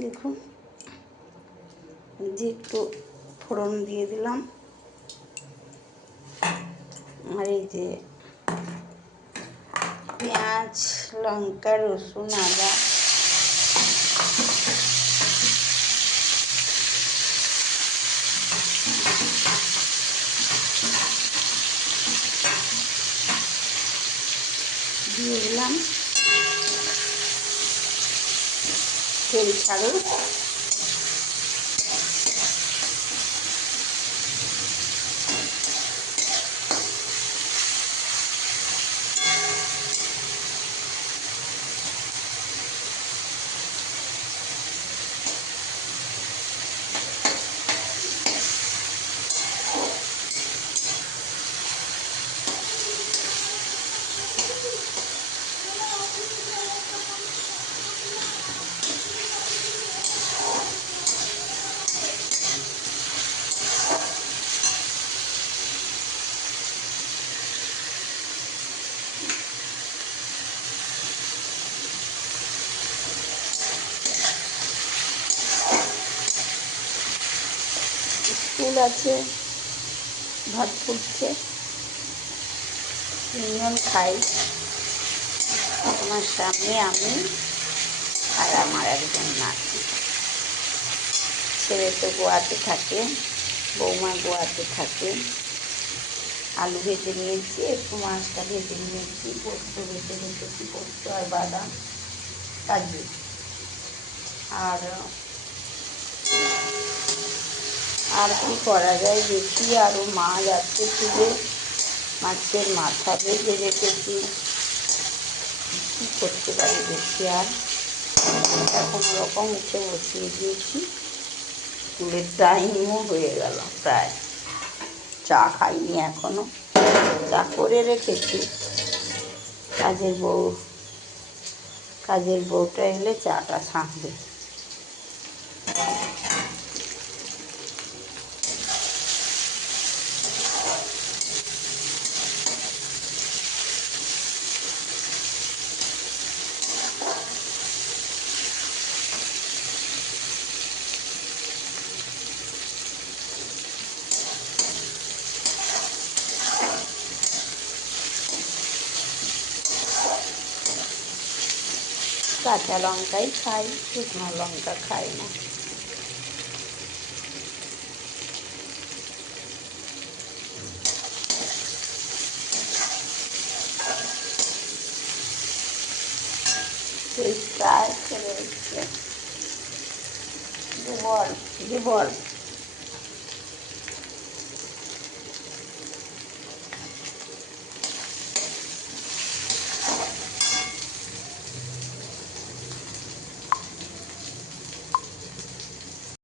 দেখুন যে একটু ফোড়ন দিয়ে দিলাম, আর এই যে পেঁয়াজ, লঙ্কা, রসুন, আদা দিয়ে দিলাম। তেল ছাড়ুন। স্কুল আছে, ভাত ফুটছে, তিনজন খাই। আমার সামনে আমি আর আমার একজন নাতি। ছেলে তো গোয়াতে থাকে, বৌমা গোয়াতে থাকে। আলু ভেজে নিয়েছি, একটু মাছটা ভেজে নিয়েছি, পোস্ত ভেজে রেখেছি, পোস্ত আর বাদাম, কাজু। আর কি করা যায় দেখি, আরও মাছ আছে ফ্রিজে, মাছের মাথা ভেজে রেখেছি, কী করতে পারি দেখি। আর এখন রকম উঠে বসিয়ে দিয়েছি, স্কুলের টাইমও হয়ে গেল প্রায়। চা খাইনি এখনও, চা করে রেখেছি। কাজের বউটা এলে চাটা ছাঁকবে। কাঁচা লঙ্কাই খাই, শুকনো লঙ্কা খাই না। প্রায় চলে এসছে। যে বল